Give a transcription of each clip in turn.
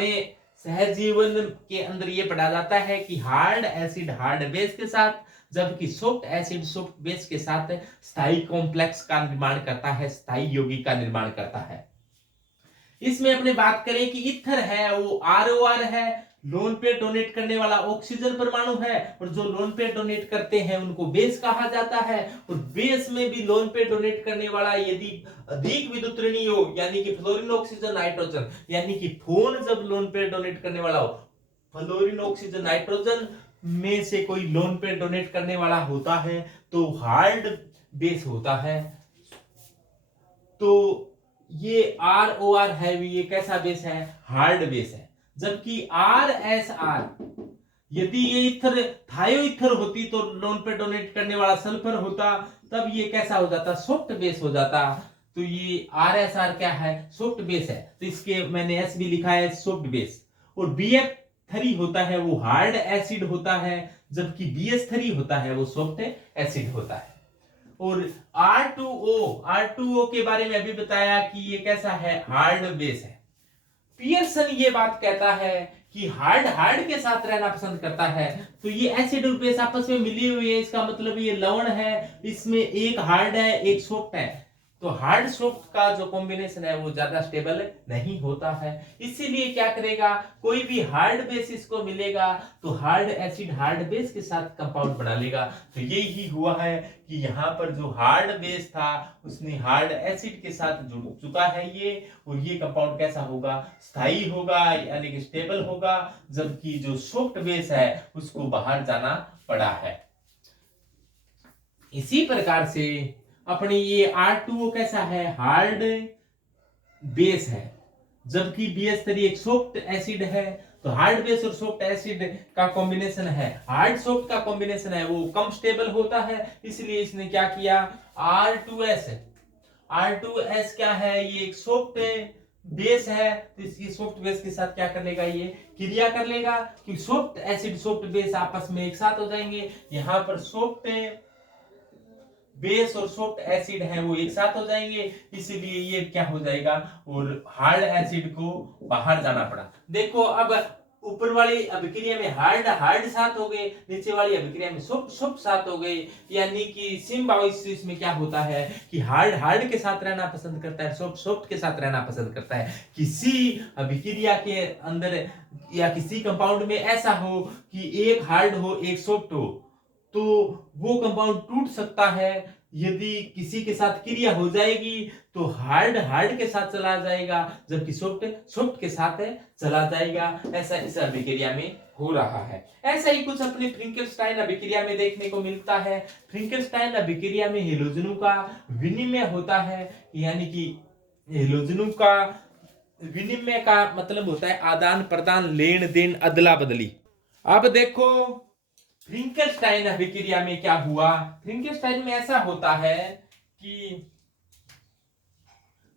अपने सहज जीवन के अंदर ये पढ़ा जाता है कि हार्ड एसिड हार्ड बेस के साथ, जबकि सॉफ्ट एसिड सॉफ्ट बेस के साथ स्थायी कॉम्प्लेक्स का निर्माण करता है, स्थायी यौगिक का निर्माण करता है। इसमें अपने बात करें कि ईथर है वो ROR है, लोन पेयर डोनेट करने वाला ऑक्सीजन परमाणु है, और जो लोन पेयर डोनेट करते हैं उनको बेस कहा जाता है। और बेस में भी लोन पेयर डोनेट करने वाला यदि अधिक विद्युत ऋणी हो, यानी कि फ्लोरीन ऑक्सीजन नाइट्रोजन, यानी कि फोन जब लोन पेयर डोनेट करने वाला हो, फ्लोरीन ऑक्सीजन नाइट्रोजन में से कोई लोन पेयर डोनेट करने वाला होता है तो हार्ड बेस होता है। तो ये ROR है, ये कैसा बेस है? हार्ड बेस है। जबकि RSR, यदि ये इथर थायो इथर होती तो लोन पे डोनेट करने वाला सल्फर होता, तब ये कैसा हो जाता? सॉफ्ट बेस हो जाता। तो ये RSR क्या है? सॉफ्ट बेस है, तो इसके मैंने S भी लिखा है, सॉफ्ट बेस। और BF3 होता है वो हार्ड एसिड होता है, जबकि BS3 होता है वो सॉफ्ट एसिड होता है। और R2O के बारे में अभी बताया कि ये कैसा है? हार्ड बेस है। पियर्सन ये बात कहता है कि हार्ड हार्ड के साथ रहना पसंद करता है, तो ये एसिड और बेस आपस में मिली हुई है, इसका मतलब ये लवण है, इसमें एक हार्ड है एक सॉफ्ट है। तो हार्ड सॉफ्ट का जो कॉम्बिनेशन है वो ज्यादा स्टेबल नहीं होता है, इसीलिए क्या करेगा, कोई भी हार्ड बेस इसको मिलेगा तो हार्ड एसिड हार्ड बेस के साथ कंपाउंड बना लेगा। तो यही हुआ है कि यहाँ पर जो हार्ड बेस था उसने हार्ड एसिड के साथ जुड़ चुका है ये, और ये कंपाउंड कैसा होगा? स्थायी होगा, यानी कि स्टेबल होगा। जबकि जो सॉफ्ट बेस है उसको बाहर जाना पड़ा है। इसी प्रकार से अपने ये R2O कैसा है? हार्ड बेस है, जबकि BH3 एक सॉफ्ट एसिड है। तो हार्ड बेस और सॉफ्ट एसिड का कॉम्बिनेशन है, हार्ड सॉफ्ट का कॉम्बिनेशन है, वो कम स्टेबल होता है, इसलिए इसने क्या किया? R2S क्या है? ये एक सॉफ्ट बेस है, तो इसकी सॉफ्ट बेस के साथ क्या कर लेगा? ये क्रिया कर लेगा, कि सॉफ्ट एसिड सॉफ्ट बेस आपस में एक साथ हो जाएंगे। यहां पर सॉफ्ट बेस और सॉफ्ट एसिड है वो एक साथ हो जाएंगे, इसीलिए ये क्या हो जाएगा? और हार्ड एसिड को बाहर जाना पड़ा। देखो अब ऊपर वाली अभिक्रिया में हार्ड हार्ड साथ हो गए, नीचे वाली अभिक्रिया में सॉफ्ट सॉफ्ट साथ हो गए, यानी कि सिम्बायोसिस में क्या होता है कि हार्ड हार्ड के साथ रहना पसंद करता है, सॉफ्ट सॉफ्ट के साथ रहना पसंद करता है। किसी अभिक्रिया के अंदर या किसी कंपाउंड में ऐसा हो कि एक हार्ड हो एक सॉफ्ट हो, तो वो कंपाउंड टूट सकता है। यदि किसी के साथ क्रिया हो जाएगी तो हार्ड हार्ड के साथ चला जाएगा, जबकि सॉफ्ट सॉफ्ट के साथ चला जाएगा। ऐसा इस अभिक्रिया में हो रहा है। ऐसा ही कुछ अपने फ्रिंकलस्टाइन अभिक्रिया में देखने को मिलता है। फ्रिंकलस्टाइन अभिक्रिया में हेलोजनों का विनिमय होता है, यानी कि हेलोजनों का विनिमय का मतलब होता है आदान प्रदान, लेन देन, अदला बदली। अब देखो फ्रिंकलस्टाइन अभिक्रिया में क्या हुआ। फ्रिंकलस्टाइन में ऐसा होता है कि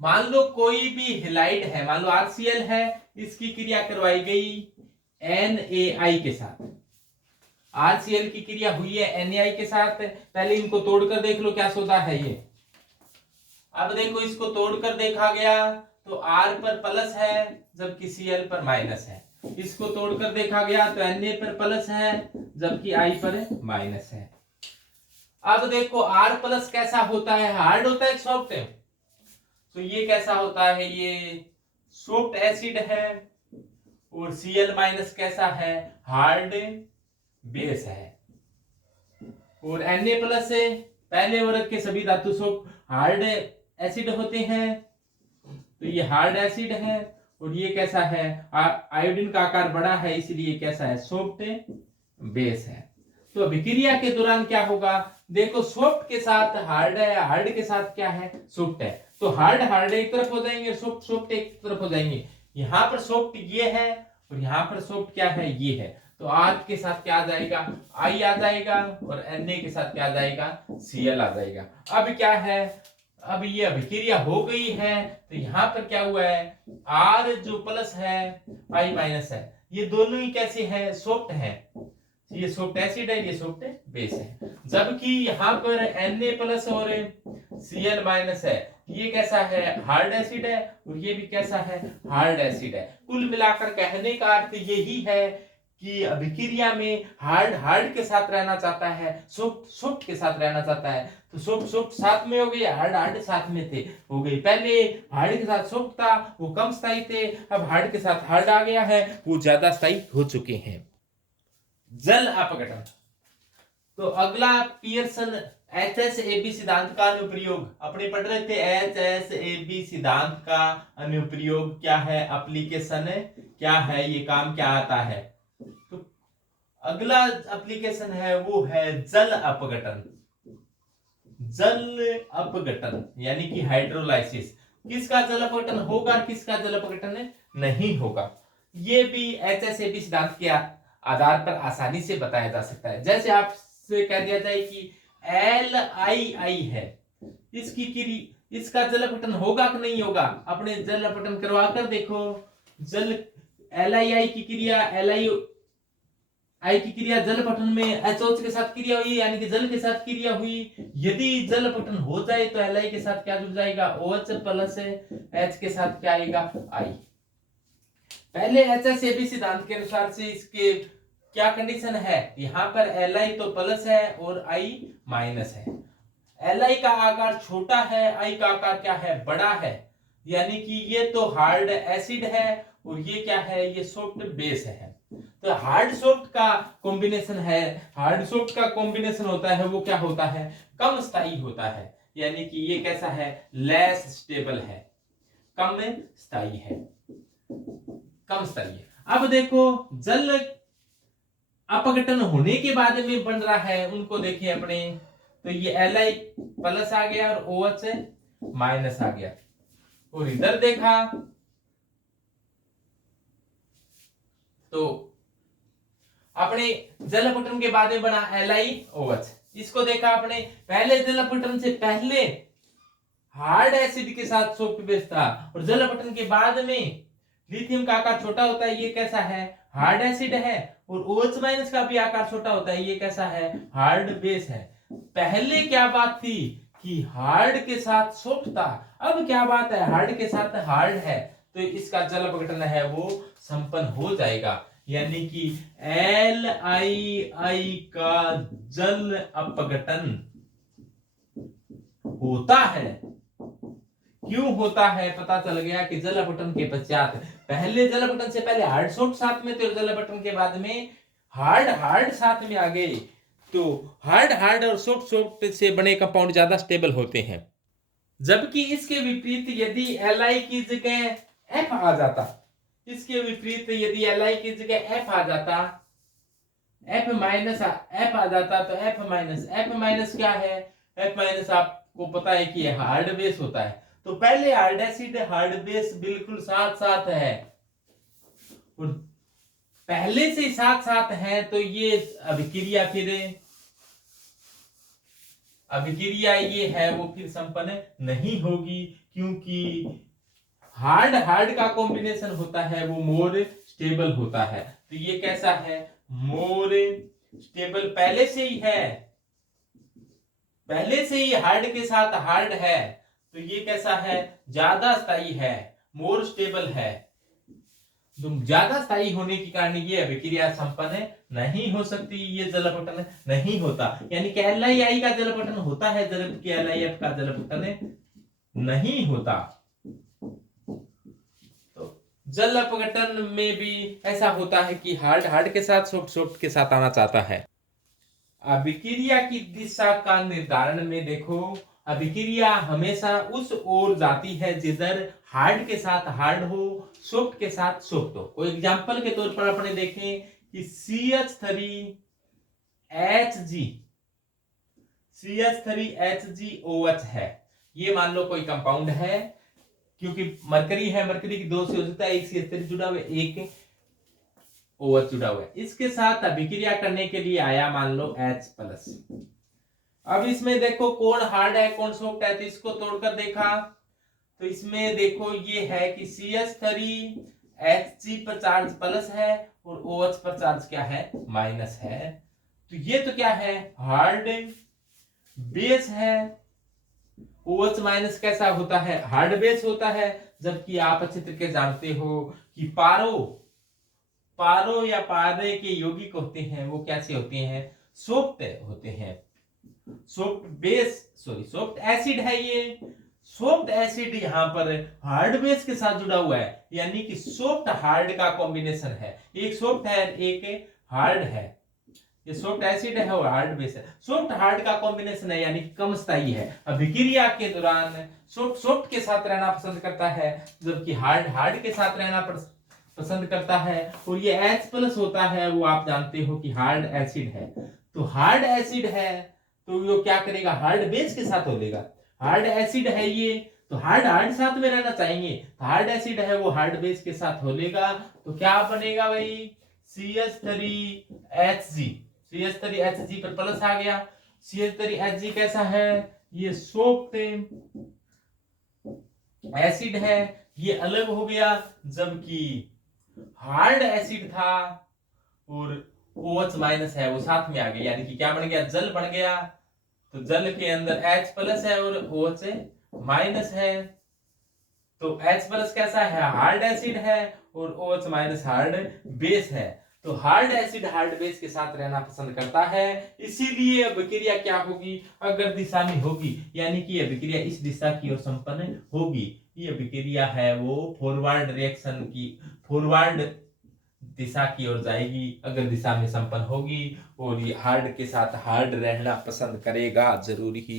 मान लो कोई भी हेलाइड है, मान लो RCl है, इसकी क्रिया करवाई गई NaI के साथ। RCl की क्रिया हुई है NaI के साथ। पहले इनको तोड़कर देख लो क्या सौदा है ये। अब देखो इसको तोड़कर देखा गया तो R पर प्लस है, जबकि Cl पर माइनस है। इसको तोड़कर देखा गया तो Na पर प्लस है, जबकि I पर माइनस है। अब देखो R प्लस कैसा होता है? हार्ड होता है सॉफ्ट है? तो ये कैसा होता है? ये सॉफ्ट एसिड है। और Cl माइनस कैसा है? हार्ड बेस है। और Na प्लस से पहले वर्ग के सभी धातु सॉफ्ट हार्ड एसिड होते हैं, तो ये हार्ड एसिड है। और ये कैसा है? आयोडीन का आकार बड़ा है, इसलिए कैसा है? सॉफ्ट बेस है। तो अभिक्रिया के दौरान क्या होगा? देखो सॉफ्ट के साथ हार्ड है, हार्ड के साथ क्या है? सॉफ्ट है। तो हार्ड हार्ड एक तरफ हो जाएंगे, सॉफ्ट सॉफ्ट एक तरफ हो जाएंगे। यहां पर सॉफ्ट ये है और यहां पर सॉफ्ट क्या है? ये है। तो R के साथ क्या आ जाएगा? I आ जाएगा, और Na के साथ क्या आ जाएगा? Cl आ जाएगा। अब क्या है? अब ये अभिक्रिया हो गई है, तो यहां पर क्या हुआ है? R जो प्लस है, I माइनस है, ये दोनों ही कैसे हैं? सॉफ्ट है। ये सॉफ्ट एसिड है, ये सॉफ्ट बेस है। जबकि यहां पर Na प्लस और Cl माइनस है, ये कैसा है, हार्ड एसिड है, और ये भी कैसा है, हार्ड एसिड है। कुल मिलाकर कहने का अर्थ यही है कि अभिक्रिया में हार्ड हार्ड के साथ रहना चाहता है, सॉफ्ट सॉफ्ट के साथ रहना चाहता है। तो सॉफ्ट सॉफ्ट साथ में हो गई, हार्ड हार्ड साथ में थे हो गई। पहले हार्ड के साथ सॉफ्ट था, वो कम स्थायी थे, अब हार्ड के साथ हार्ड आ गया है, वो ज्यादा स्थायी हो चुके हैं। जल अपघटन। तो अगला पियर्सन HSAB सिद्धांत का अनुप्रयोग अपने पढ़ रहे थे। HSAB सिद्धांत का अनुप्रयोग क्या है, एप्लीकेशन क्या है, ये काम क्या आता है। तो अगला एप्लीकेशन है वो है जल अपघटन। जल अपघटन यानी कि हाइड्रोलाइसिस। किसका जल अपघटन होगा, किसका जल अपघटन नहीं होगा, ये भी HSAB सिद्धांत के आधार पर आसानी से बताया जा सकता है। जैसे आपसे कह दिया जाए कि LiI है, इसका जल अपघटन होगा कि नहीं होगा, अपने जल अपघटन करवा कर देखो। जल LiI की क्रिया, LiI की क्रिया जल अपघटन में HOH के साथ क्रिया हुई, यानी कि जल के साथ क्रिया हुई। यदि जल अपघटन हो जाए तो Li के साथ क्या जुड़ जाएगा, OH प्लस H के साथ क्या आएगा, I। पहले HSAB सिद्धांत के अनुसार से इसके क्या कंडीशन है, यहां पर Li तो प्लस है और I माइनस है। Li का आकार छोटा है, I का आकार क्या है, बड़ा है, यानी कि ये तो हार्ड एसिड है और ये क्या है, ये सॉफ्ट बेस है। तो हार्ड सॉफ्ट का कॉम्बिनेशन है, हार्ड सॉफ्ट का कॉम्बिनेशन होता है वो क्या होता है, कम स्थायी होता है, यानी कि ये कैसा है, लेस स्टेबल है, कम स्थायी है, कम स्थायी है। अब देखो जल अपघटन होने के बाद में बन रहा है, उनको देखिए अपने। तो ये Li प्लस आ गया और OH माइनस आ गया, और इधर देखा तो अपने जल अपघटन के बाद में बना LiOH। इसको देखा अपने, पहले जल अपघटन से पहले हार्ड एसिड के साथ सॉफ्ट बेस था, और जल अपघटन के बाद में लिथियम का आकार छोटा होता है, ये कैसा है, हार्ड एसिड है, और OH माइनस का भी आकार छोटा होता है, ये कैसा है, हार्ड बेस है। पहले क्या बात थी कि हार्ड के साथ सॉफ्ट था, अब क्या बात है, हार्ड के साथ हार्ड है, तो इसका जल अपघटन है वो संपन्न हो जाएगा, यानी कि LiI का जल अपघटन होता है। क्यों होता है, पता चल गया कि जल अपघटन के पश्चात, पहले जल अपघटन से पहले हार्ड सॉफ्ट साथ में थे, जल अपघटन के बाद में हार्ड हार्ड साथ में आ गए, तो हार्ड हार्ड और सॉफ्ट सॉफ्ट से बने कंपाउंड ज्यादा स्टेबल होते हैं। जबकि इसके विपरीत यदि Li की जगह F आ जाता, इसके विपरीत यदि Li की जगह F आ जाता, F माइनस F आ जाता, तो F माइनस क्या है, F माइनस आपको पता है कि हार्ड बेस होता है। तो पहले हार्ड एसिड हार्ड बेस बिल्कुल साथ साथ है, और पहले से साथ साथ है, तो ये अभिक्रिया ये है वो फिर संपन्न नहीं होगी, क्योंकि हार्ड हार्ड का कॉम्बिनेशन होता है वो मोर स्टेबल होता है। तो ये कैसा है, मोर स्टेबल, पहले से ही है, पहले से ही हार्ड के साथ हार्ड है, तो ये कैसा है, ज्यादा स्थायी है, मोर स्टेबल है। तो ज्यादा स्थायी होने के कारण ये अभिक्रिया संपन्न नहीं हो सकती, ये जल अपघटन नहीं होता, यानी कि LiI का जल अपघटन होता है, जबकि LiF का जल अपघटन नहीं होता। तो जल अपघटन में भी ऐसा होता है कि हार्ड हार्ड के साथ सॉफ्ट सॉफ्ट के साथ आना चाहता है। अभिक्रिया की दिशा का निर्धारण में देखो, अभिक्रिया हमेशा उस ओर जाती है जिधर हार्ड के साथ हार्ड हो, सॉफ्ट के साथ सॉफ्ट हो। कोई एग्जांपल के तौर पर अपने देखें कि CH3HgOH है, ये मान लो कोई कंपाउंड है, क्योंकि मरकरी है, मरकरी की दो से हो सकता है, एक CH3 जुड़ा हुआ है, एक OH जुड़ा हुआ है, इसके साथ अभिक्रिया करने के लिए आया मान लो H+। अब इसमें देखो कौन हार्ड है कौन सॉफ्ट है, तो इसको तोड़कर देखा तो इसमें देखो ये है कि CH3Hg पर चार्ज प्लस है और OH पर चार्ज क्या है, माइनस है। तो ये तो क्या है, हार्ड बेस है, OH माइनस कैसा होता है, हार्ड बेस होता है, जबकि आप अच्छे तरीके जानते हो कि पारो या पारे के यौगिक होते हैं वो कैसे होते हैं, सॉफ्ट होते हैं। सॉफ्ट एसिड है ये। सॉफ्ट एसिड यहाँ पर हार्ड बेस के साथ जुड़ा हुआ है, यानी कि सॉफ्ट हार्ड का कॉम्बिनेशन है। एक सॉफ्ट है, एक हार्ड है। ये सॉफ्ट एसिड है और हार्ड बेस है। सॉफ्ट हार्ड का कॉम्बिनेशन है, यानी कम स्थायी है। अभिक्रिया के दौरान सॉफ्ट के साथ रहना पसंद करता है, जबकि हार्ड के साथ रहना पसंद करता है। और ये H+ होता है, वो आप जानते हो कि हार्ड एसिड है। तो हार्ड एसिड है तो वो क्या करेगा, हार्ड बेस के साथ हो लेगा। हार्ड एसिड है ये, तो हार्ड साथ में रहना चाहेंगे, तो हार्ड एसिड है वो हार्ड बेस के साथ हो लेगा। तो क्या बनेगा भाई, CH3Hg। CH3Hg पर प्लस आ गया। CH3Hg कैसा है, ये सॉफ्ट एसिड है, ये अलग हो गया। जबकि हार्ड एसिड था और OH माइनस है वो साथ में आ गया, यानी कि क्या बन गया, जल बन गया। तो जल के अंदर H+ है और OH माइनस है। तो H+ कैसा है, हार्ड एसिड है, और OH माइनस हार्ड बेस है। तो हार्ड एसिड हार्ड बेस के साथ रहना पसंद करता है, इसीलिए अभिक्रिया क्या होगी, अगर दिशा में होगी, यानी कि अभिक्रिया इस दिशा की ओर संपन्न होगी। ये अभिक्रिया है वो फॉरवर्ड रिएक्शन की, फॉरवर्ड दिशा की ओर जाएगी अगर दिशा में संपन्न होगी, और ये हार्ड के साथ हार्ड रहना पसंद करेगा जरूरी ही।